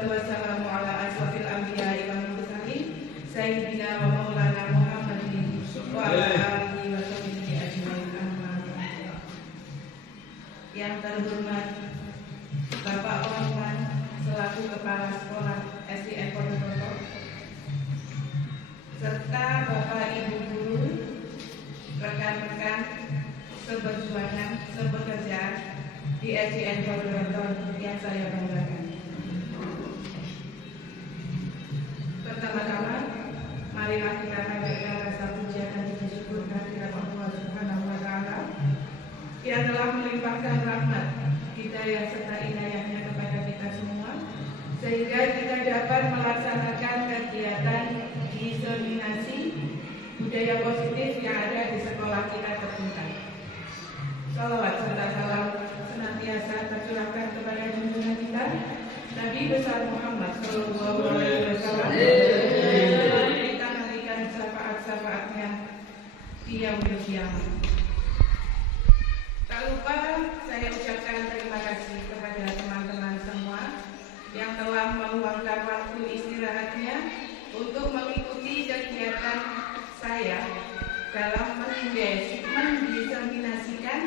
wassalatu wassalamu ala asyrafil anbiya'i wal mursalin sayyidina wa maulana Muhammadin wa ala alihi wa sahbihi ajmain amma ba'du. Yang terhormat Bapak Orman selaku Kepala Sekolah SDN Ponorogo, serta Bapak Ibu guru, rekan-rekan seberjuangan, sebekerja di SDN Ponorogo yang saya banggakan. Pertama-tama, marilah kita panjatkan rasa puja dan syukur kehadirat Allah Subhanahu wa Ta'ala yang telah melimpahkan rahmat, hidayah serta inayahnya kepada kita semua, sehingga kita dapat melaksanakan kegiatan diseminasi budaya positif yang ada di sekolah kita tercinta. Salawat serta salam senantiasa tercurahkan kepada junjungan kita Nabi besar Muhammad Sallallahu Alaihi Wasallam. Kita nantikan syafaat-syafaatnya di yaumil qiyamah. Tak lupa saya ucapkan terima kasih kepada teman-teman semua yang telah meluangkan waktu istirahatnya untuk mengikuti kegiatan saya dalam mendiseminasikan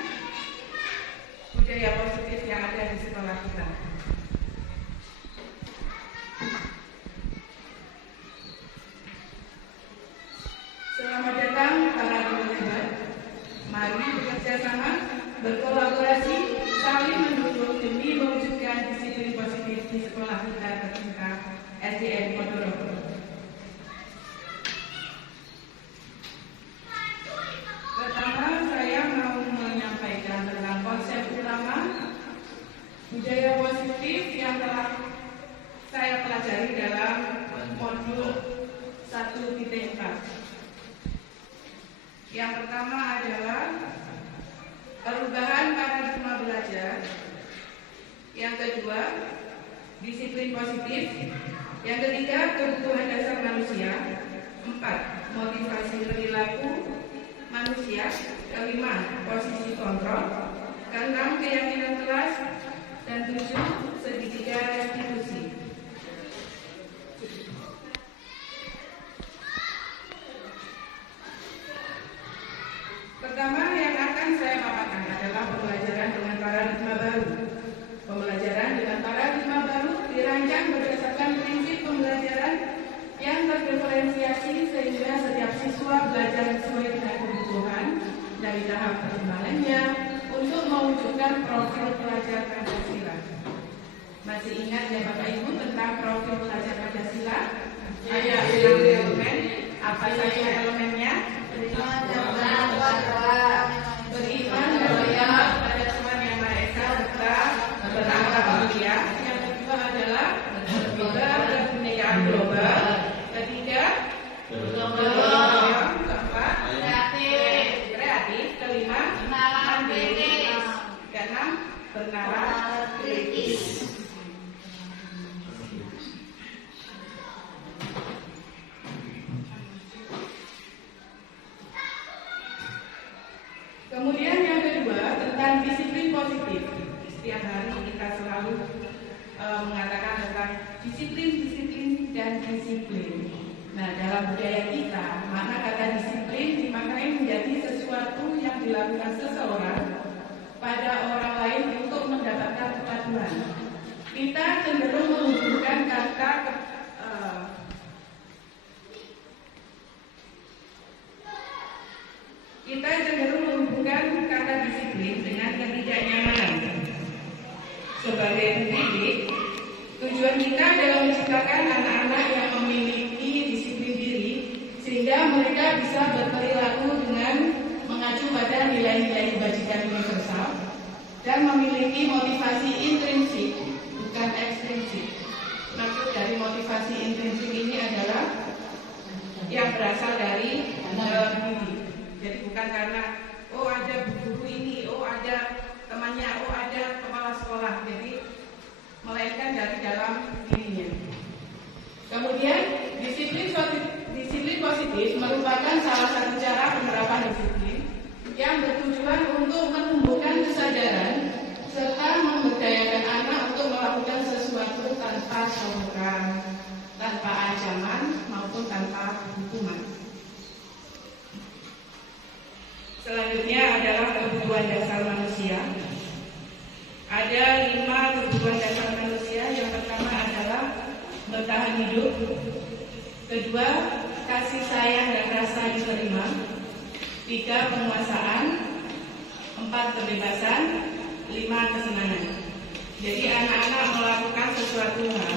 budaya positif yang ada di sekolah kita. Selamat datang para guru hebat. Mari bekerja sama, berkolaborasi, saling mendukung demi mewujudkan disiplin positif di sekolah kita tercinta SDN Ponorogo. Pertama, saya mau menyampaikan tentang konsep utama budaya positif yang telah saya pelajari dalam modul 1.4. Yang pertama adalah perubahan paradigma belajar. Yang kedua, disiplin positif. Yang ketiga, kebutuhan dasar manusia. 4, motivasi perilaku manusia. Kelima, posisi kontrol. Keenam, keyakinan kelas. Dan 7, segitiga restitusi. Pertama yang akan saya paparkan adalah pembelajaran dengan paradigma baru. Pembelajaran dengan paradigma baru dirancang berdasarkan prinsip pembelajaran yang terdiferensiasi sehingga setiap siswa belajar sesuai dengan kebutuhan dari tahap perkembangannya untuk mewujudkan profil pelajar Pancasila. Masih ingat ya Bapak Ibu tentang profil pelajar Pancasila? Ada 6 elemen. Apa saja elemennya? Beriman pada Tuhan Yang Maha Esa serta berakhlak mulia. Yang kedua adalah kebinekaan global. Ketiga, keempat, kreatif. Kelima, mandiri. Keenam, bernalar kritis. Kemudian yang kedua tentang disiplin positif. Setiap hari kita selalu mengatakan tentang disiplin dan disiplin. Nah, dalam budaya kita, maka kata disiplin dimaknai menjadi sesuatu yang dilakukan seseorang pada orang lain untuk mendapatkan kepatuhan. Kita cenderung menghubungkan kata disiplin dengan ketidaknyamanan. Sebagai pendidik, tujuan kita adalah menciptakan anak-anak yang memiliki disiplin diri sehingga mereka bisa berperilaku dengan mengacu pada nilai-nilai kebajikan universal dan memiliki motivasi intrinsik, bukan ekstrinsik. Maksud dari motivasi intrinsik ini adalah yang berasal dari dalam diri. Jadi bukan karena oh ada guru ini, oh ada temannya, oh ada kepala sekolah. Jadi melainkan dari dalam dirinya. Kemudian disiplin positif merupakan salah satu cara penerapan disiplin yang bertujuan untuk menumbuhkan kesadaran serta memberdayakan anak untuk melakukan sesuatu tanpa sombong. kebutuhan dasar manusia. Yang pertama adalah bertahan hidup. Kedua, kasih sayang dan rasa diterima. Tiga, penguasaan. Empat, kebebasan. Lima, kesenangan. Jadi anak-anak melakukan sesuatu hal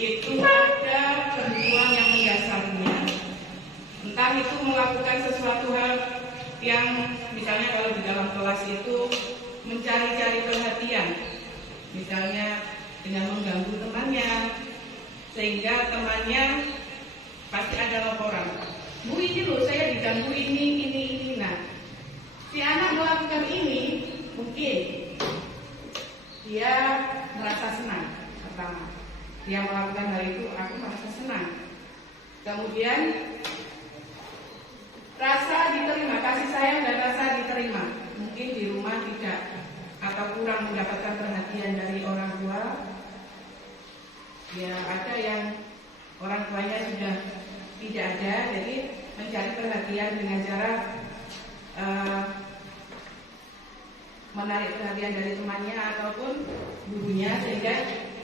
itu ada kebutuhan yang mendasarnya. Entah itu melakukan sesuatu hal yang misalnya kalau di dalam kelas itu mencari-cari perhatian, misalnya dengan mengganggu temannya, sehingga temannya pasti ada laporan, Bu ini loh saya diganggu ini. Nah, si anak melakukan ini mungkin dia merasa senang. Pertama, dia melakukan hal itu, aku merasa senang. Kemudian rasa diterima, kasih sayang dan rasa diterima. Mungkin di rumah tidak atau kurang mendapatkan perhatian dari orang tua. Ya ada yang orang tuanya sudah tidak ada, jadi mencari perhatian dengan cara menarik perhatian dari temannya ataupun gurunya, sehingga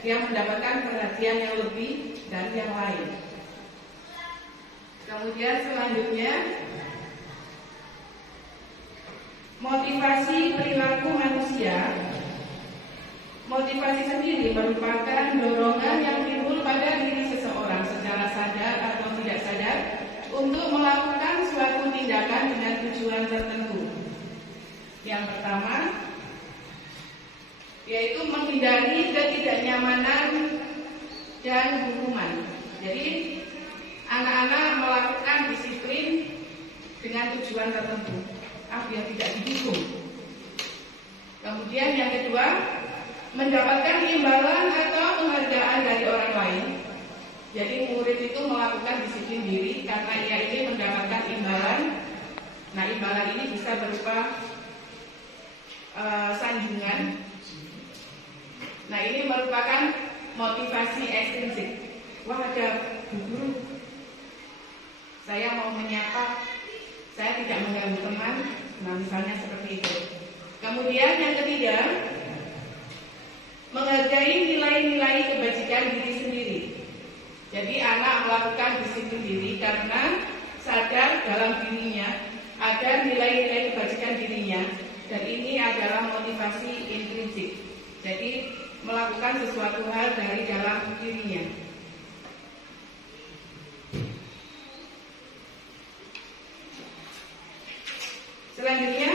dia mendapatkan perhatian yang lebih dari yang lain. Kemudian selanjutnya, motivasi perilaku manusia. Motivasi sendiri merupakan dorongan yang timbul pada diri seseorang secara sadar atau tidak sadar untuk melakukan suatu tindakan dengan tujuan tertentu. Yang pertama, yaitu menghindari ketidaknyamanan dan hukuman. Jadi, anak-anak melakukan disiplin dengan tujuan tertentu, biar tidak dihukum. Kemudian yang kedua, mendapatkan imbalan atau penghargaan dari orang lain. Jadi murid itu melakukan disiplin diri karena ia ingin mendapatkan imbalan. Nah, imbalan ini bisa berupa sanjungan. Nah, ini merupakan motivasi ekstrinsik. Wah, ada guru, saya mau menyapa, saya tidak mengganggu teman. Nah, misalnya seperti itu. Kemudian yang ketiga, menghargai nilai-nilai kebajikan diri sendiri. Jadi anak melakukan disiplin diri karena sadar dalam dirinya ada nilai-nilai kebajikan dirinya, dan ini adalah motivasi intrinsik. Jadi melakukan sesuatu hal dari dalam dirinya. Selanjutnya,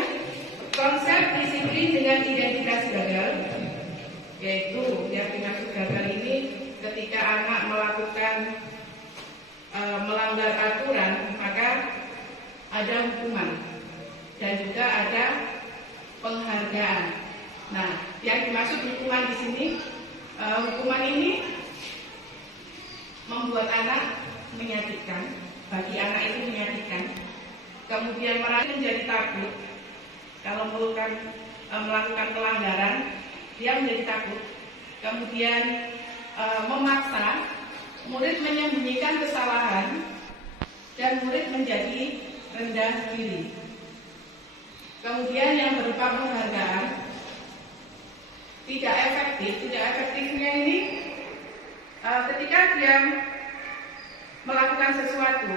konsep disiplin dengan identitas gagal, yaitu yang dimaksud gagal ini ketika anak melakukan melanggar aturan, maka ada hukuman dan juga ada penghargaan. Nah, yang dimaksud hukuman di sini, hukuman ini membuat anak menyakitkan, bagi anak itu menyakitkan. Kemudian mereka menjadi takut kalau melakukan pelanggaran, dia menjadi takut. Kemudian memaksa murid menyembunyikan kesalahan dan murid menjadi rendah diri. Kemudian yang berupa penghargaan tidak efektifnya ini ketika dia melakukan sesuatu,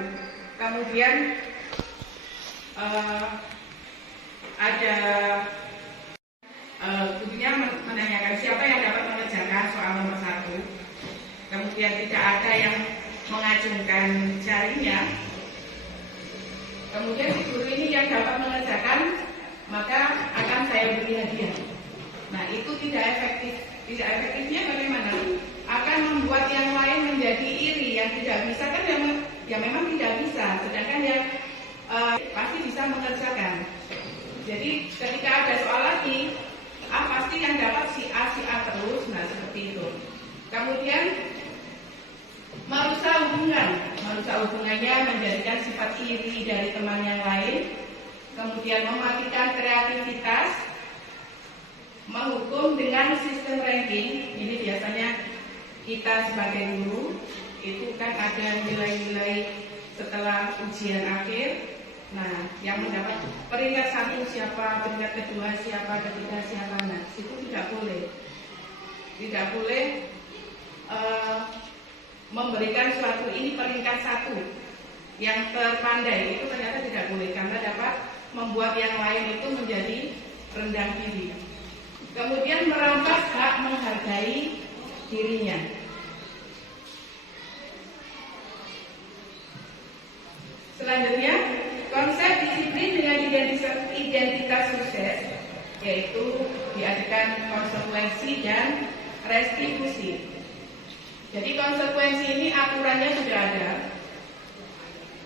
kemudian ada gurunya menanyakan siapa yang dapat mengerjakan soal nomor 1. Kemudian tidak ada yang mengacungkan jarinya. Kemudian si guru ini yang dapat mengerjakan, maka akan saya beri hadiah. Nah, itu tidak efektif. Tidak efektifnya bagaimana? Akan membuat yang lain menjadi iri, yang tidak bisa kan yang memang tidak bisa, sedangkan yang pasti bisa mengerjakan. Jadi ketika ada soal lagi, pasti yang dapat si A terus. Nah, seperti itu. Kemudian merusak hubungannya, menjadikan sifat iri dari teman yang lain. Kemudian mematikan kreativitas, menghukum dengan sistem ranking. Ini biasanya kita sebagai guru itu kan ada nilai-nilai setelah ujian akhir. Nah, yang mendapat peringkat 1 siapa, peringkat kedua siapa, ketiga siapa. Nah, itu tidak boleh. tidak boleh memberikan suatu ini peringkat 1 yang terpandai, itu ternyata tidak boleh karena dapat membuat yang lain itu menjadi rendah diri. Kemudian merampas hak menghargai dirinya. Selanjutnya, konsep disiplin dengan identitas sukses, yaitu diadakan konsekuensi dan restitusi. Jadi konsekuensi ini aturannya sudah ada,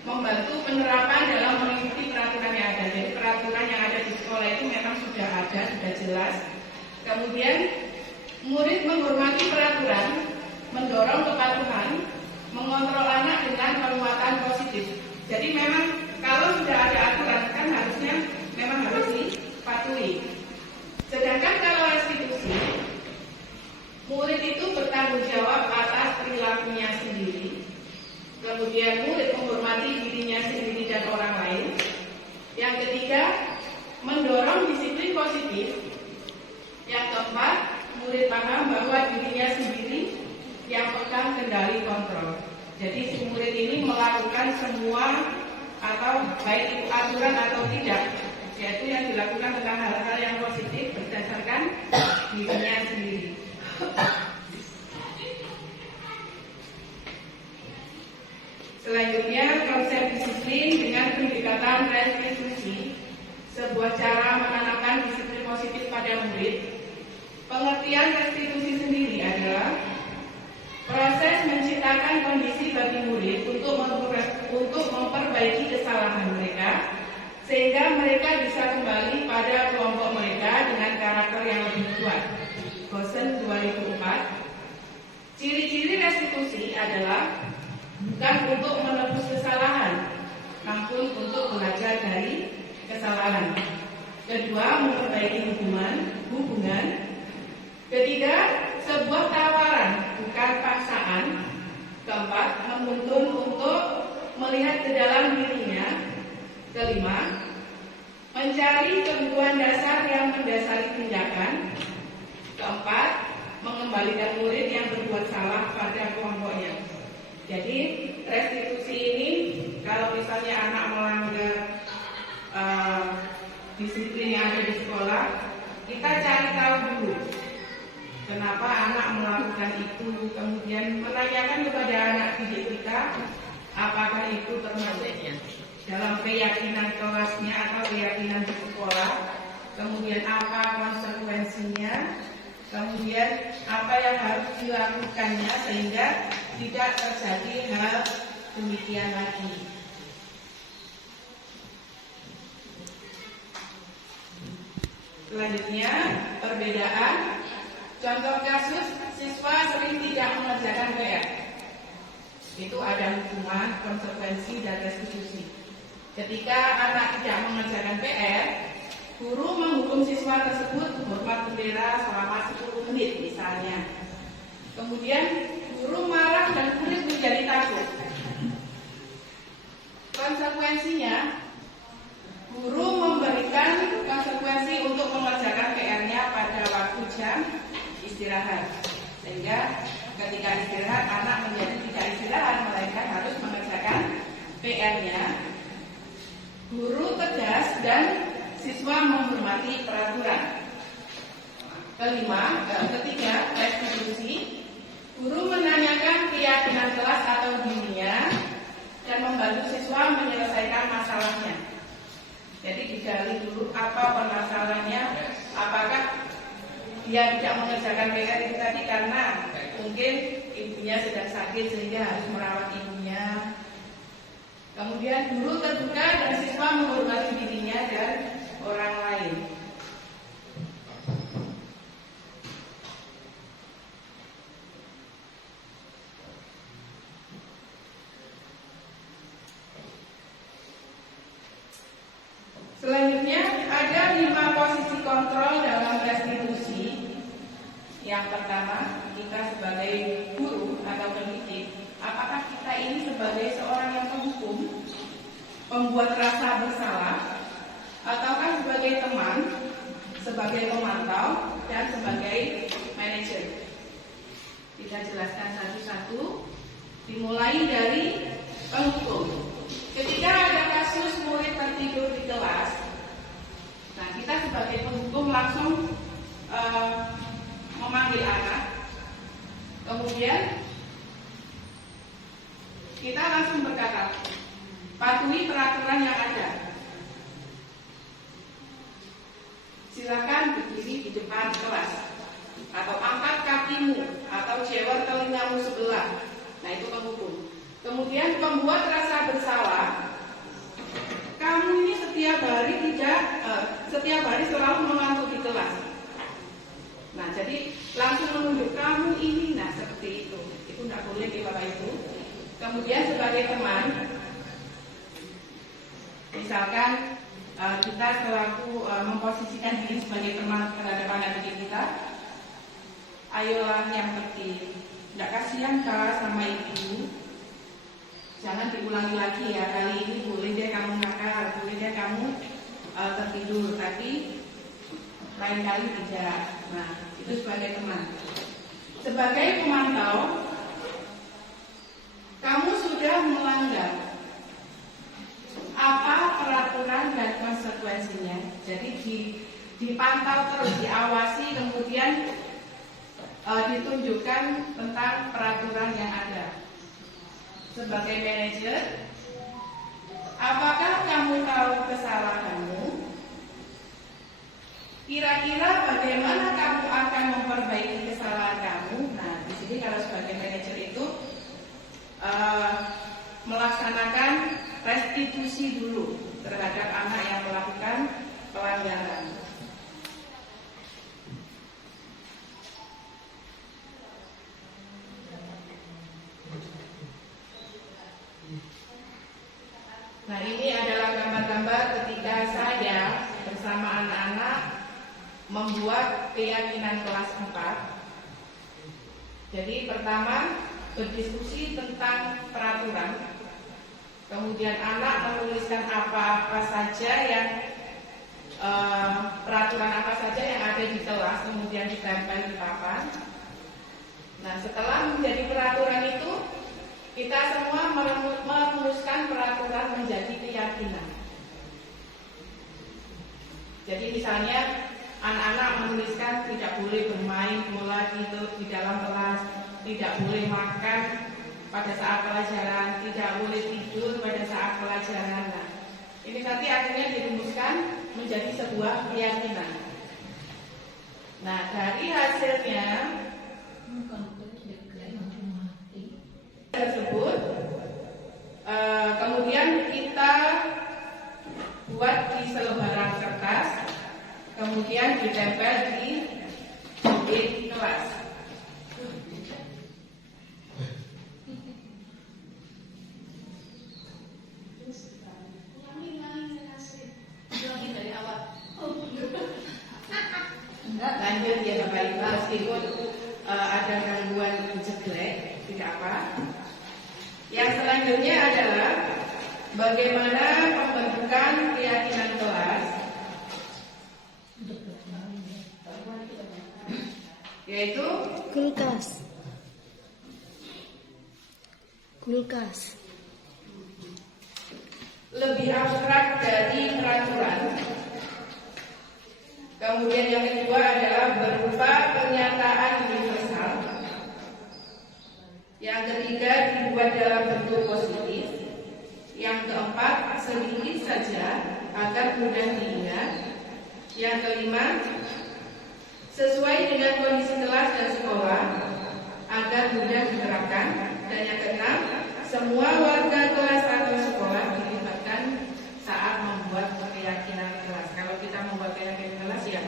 membantu penerapan dalam mengikuti peraturan yang ada. Jadi peraturan yang ada di sekolah itu memang sudah ada, sudah jelas. Kemudian murid menghormati peraturan, mendorong kepatuhan, mengontrol anak dengan penguatan positif. Jadi memang kalau sudah ada aturan kan harusnya memang harus dipatuhi. Sedangkan kalau restitusi, murid itu bertanggung jawab atas perilakunya sendiri. Kemudian murid menghormati dirinya sendiri dan orang lain. Yang ketiga, mendorong disiplin positif. Yang keempat, murid paham bahwa dirinya sendiri yang pegang kendali kontrol. Jadi si murid ini melakukan semua atau baik itu aturan atau tidak, yaitu yang dilakukan tentang hal-hal yang positif berdasarkan dirinya sendiri. Selanjutnya, konsep disiplin dengan pendekatan restitusi, sebuah cara menanamkan disiplin positif pada murid. Pengertian restitusi sendiri adalah proses menciptakan kondisi bagi murid untuk memperbaiki kesalahan mereka, sehingga mereka bisa kembali pada kelompok mereka dengan karakter yang lebih kuat. Gosen 2004. Ciri-ciri restitusi adalah bukan untuk menebus kesalahan, namun untuk belajar dari kesalahan. Kedua, memperbaiki hubungan. Ketiga, sebuah tawaran, bukan paksaan. Keempat, menuntun untuk melihat ke dalam dirinya. Kelima, mencari kebutuhan dasar yang mendasari tindakan. Keempat, mengembalikan murid yang berbuat salah pada kelompoknya. Jadi restitusi ini kalau misalnya anak melanggar disiplin yang ada di sekolah, kita cari tahu dulu kenapa anak melakukan itu, kemudian menanyakan kepada anak didik kita apakah itu termasuk dalam keyakinan kelasnya atau keyakinan di sekolah, kemudian apa konsekuensinya, kemudian apa yang harus dilakukannya sehingga tidak terjadi hal demikian lagi. Selanjutnya, perbedaan. Contoh kasus, siswa sering tidak mengerjakan PR. Itu ada hukuman, konsekuensi, dan restitusi. Ketika anak tidak mengerjakan PR, guru menghukum siswa tersebut hormat bendera selama 10 menit misalnya. Kemudian guru marah dan murid menjadi takut. Konsekuensinya, guru memberikan konsekuensi untuk mengerjakan PR-nya pada waktu jam istirahat, sehingga ketika istirahat anak menjadi tidak istirahat melainkan harus mengerjakan PR-nya. Guru tegas dan siswa menghormati peraturan. Ketiga, restitusi. Guru menanyakan keyakinan kelas atau dirinya dan membantu siswa menyelesaikan masalahnya. Jadi digali dulu apa permasalahannya, apakah dia tidak mengerjakan PR itu tadi karena mungkin ibunya sedang sakit sehingga harus merawat ibunya. Kemudian guru terbuka dan siswa menghormati dirinya dan orang lain. Selanjutnya ada 5 posisi kontrol dalam restitusi. Yang pertama, kita sebagai guru atau pendidik, apakah kita ini sebagai seorang yang menghukum, membuat rasa bersalah, ataukah sebagai teman, sebagai pemantau, dan sebagai manajer. Kita jelaskan satu-satu. Dimulai dari penghukum. Ketika ada kasus murid tertidur di kelas, nah kita sebagai penghukum langsung memanggil anak. Kemudian kita langsung berkata, patuhi peraturan yang ada. Silakan berdiri di depan kelas, atau angkat kakimu, atau jewer telingamu sebelah. Nah itu penghukum. Kemudian pembuat rasa bersalah, kamu ini setiap hari selalu mengantuk di kelas. Nah jadi langsung menunjuk kamu ini, nah seperti itu tidak boleh di Bapak Ibu. Kemudian sebagai teman, misalkan kita selaku memposisikan diri sebagai teman terhadap anak didik kita, ayolah yang penting, tidak kasihan Kak sama ibu. Jangan diulangi lagi ya, kali ini boleh deh kamu nakal, boleh deh kamu tertidur, tapi lain kali tidak. Nah, itu sebagai teman. Sebagai pemantau, kamu sudah melanggar apa peraturan dan konsekuensinya. Jadi dipantau terus, diawasi, kemudian ditunjukkan tentang peraturan yang ada. Sebagai manajer, apakah kamu tahu kesalahanmu? Kira-kira bagaimana kamu akan memperbaiki kesalahan kamu? Nah, di sini kalau sebagai manajer itu melaksanakan restitusi dulu terhadap anak yang melakukan pelanggaran. Nah ini adalah gambar-gambar ketika saya bersama anak-anak membuat keyakinan kelas 4. Jadi pertama berdiskusi tentang peraturan. Kemudian anak menuliskan apa-apa saja yang peraturan apa saja yang ada di kelas, kemudian ditempel di papan. Nah setelah menjadi peraturan itu, kita semua merumuskan peraturan menjadi keyakinan. Jadi misalnya anak-anak menuliskan tidak boleh bermain bola di dalam kelas, tidak boleh makan pada saat pelajaran, tidak boleh tidur pada saat pelajaran. Nah, ini nanti akhirnya dirumuskan menjadi sebuah keyakinan. Nah, dari hasilnya tersebut kemudian kita buat di selebaran kertas, kemudian ditempel di dinding kelas. Lanjut ya Bapak Ibu, meskipun ada gangguan jelek, tidak apa. Yang selanjutnya adalah bagaimana pembentukan keyakinan kelas, yaitu kulkas. Lebih abstrak dari peraturan. Kemudian yang kedua adalah berupa pernyataan universal. Yang ketiga dibuat dalam bentuk positif. Yang keempat sedikit saja agar mudah diingat. Yang kelima sesuai dengan kondisi kelas dan sekolah agar mudah diterapkan. Dan yang keenam, semua warga kelas atau sekolah dilibatkan saat membuat keyakinan kelas. Kalau kita membuat keyakinan kelas ya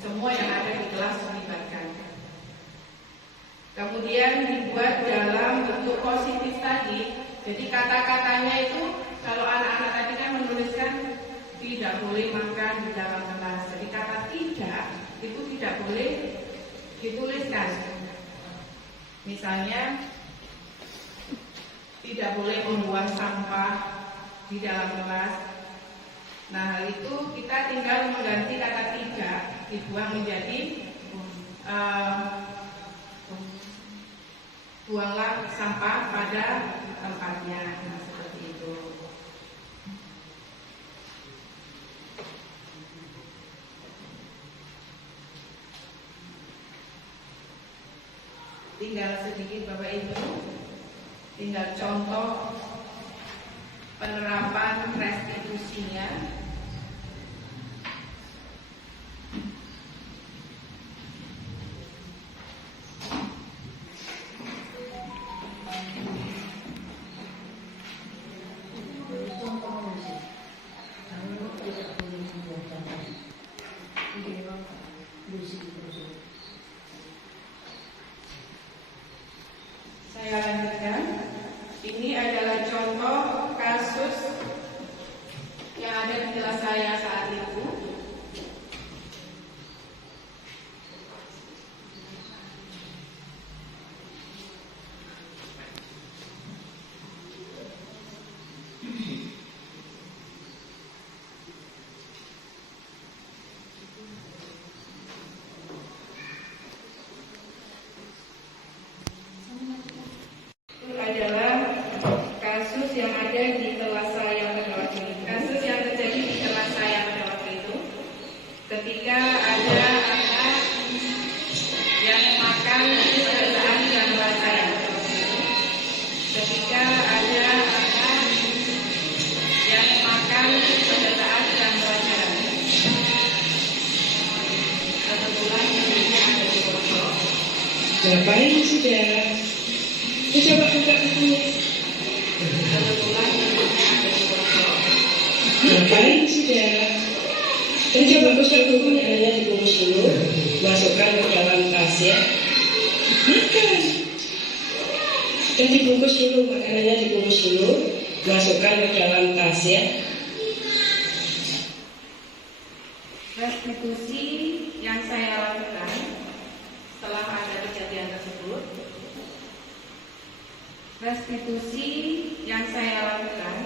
semua yang ada di kelas dilibatkan. Kemudian dibuat dalam bentuk positif tadi. Jadi kata-katanya itu kalau anak-anak tadi kan menuliskan tidak boleh makan di dalam kelas. Jadi kata tidak itu tidak boleh dituliskan. Misalnya tidak boleh membuang sampah di dalam kelas. Nah hal itu kita tinggal mengganti kata tidak, dibuang menjadi buanglah sampah pada tempatnya. Nah, seperti itu. Tinggal sedikit Bapak Ibu, tinggal contoh penerapan restitusinya. Saya lanjutkan. Ini adalah contoh kasus yang ada di kelas saya saat itu. Adalah kasus yang ada di kelas saya pada waktu itu. Kasus yang terjadi di kelas saya pada waktu itu, ketika ada anak yang makan pada saat jam saya. Ketika ada anak yang makan pada saat jam pelajaran. Kebetulan ibunya ada di pojok. Ngapain sudah? Coba buka bukunya. Kebetulan ibunya ada di pojok. Ngapain sudah? Coba buka bukunya, hanya dibungkus dulu, masukkan ke dalam tas ya. Makan. Dan dibungkus dulu, makanannya dibungkus dulu, masukkan ke dalam tas ya. Restitusi yang saya lakukan setelah ada kejadian tersebut. Restitusi yang saya lakukan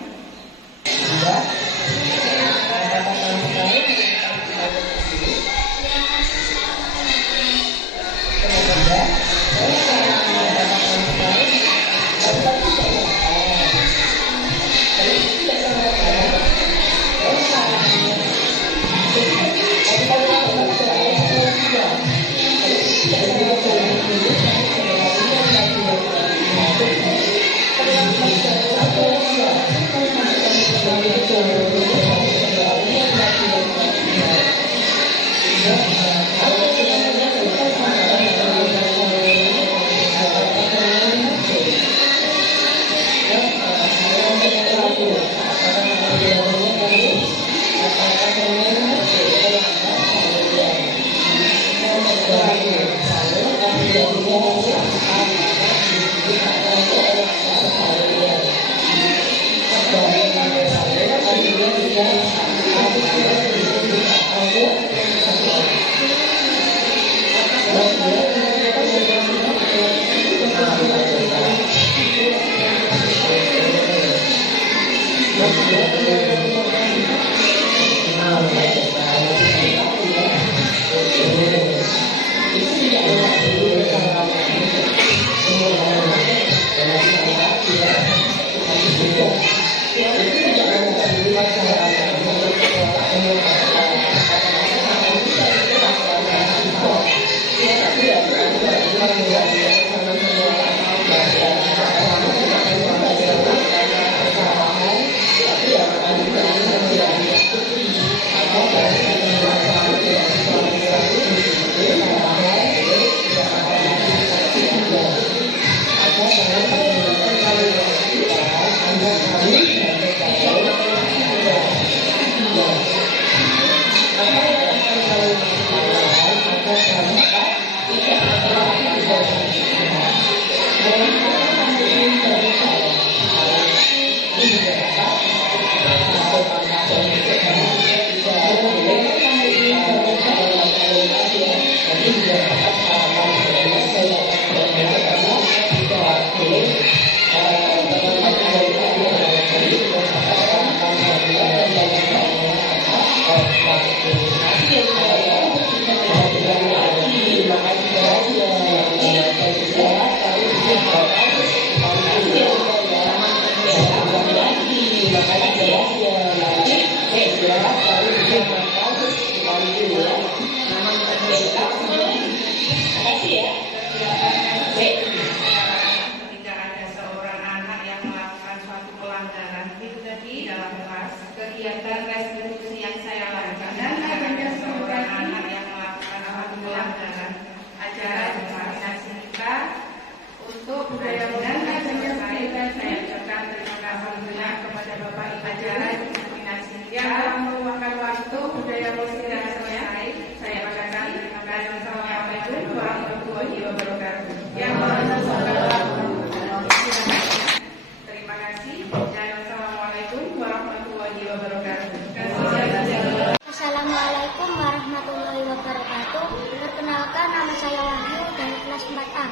Perkenalkan, nama saya Wahyu dari kelas 4A.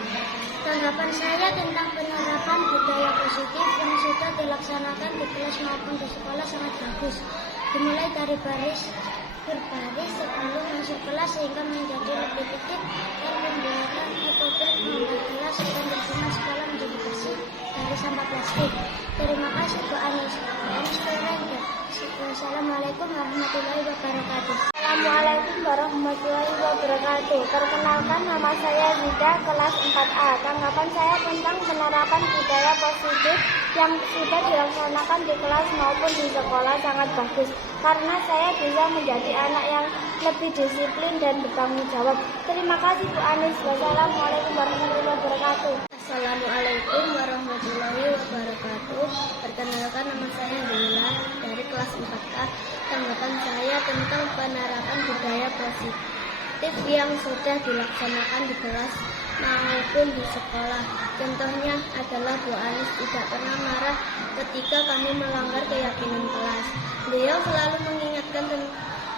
Tanggapan saya tentang penerapan budaya positif yang sudah dilaksanakan di kelas maupun di sekolah sangat bagus. Dimulai dari berbaris sebelum masuk kelas sehingga menjadi lebih tertib dan membuatkan ekobrik membuat kelas dan lingkungan sekolah menjadi bersih dari sampah plastik. Terima kasih Bu Anis. Assalamualaikum warahmatullahi wabarakatuh. Assalamualaikum warahmatullahi wabarakatuh. Perkenalkan, nama saya Zida, kelas 4A. Tanggapan saya tentang penerapan budaya positif yang sudah dilaksanakan di kelas maupun di sekolah sangat bagus, karena saya bisa menjadi anak yang lebih disiplin dan bertanggung jawab. Terima kasih Bu Anis. Wassalamualaikum warahmatullahi wabarakatuh. Assalamualaikum warahmatullahi wabarakatuh. Perkenalkan, nama saya Lila dari kelas 4A. Tanggapan saya tentang penerapan budaya positif yang sudah dilaksanakan di kelas maupun di sekolah. Contohnya adalah Bu Anis tidak pernah marah ketika kami melanggar keyakinan kelas. Beliau selalu mengingatkan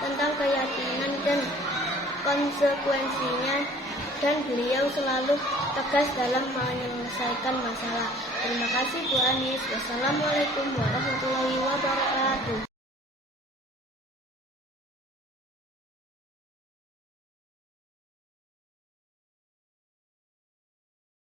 tentang keyakinan dan konsekuensinya, dan beliau selalu tegas dalam menyelesaikan masalah. Terima kasih Bu Anis. Wassalamualaikum warahmatullahi wabarakatuh.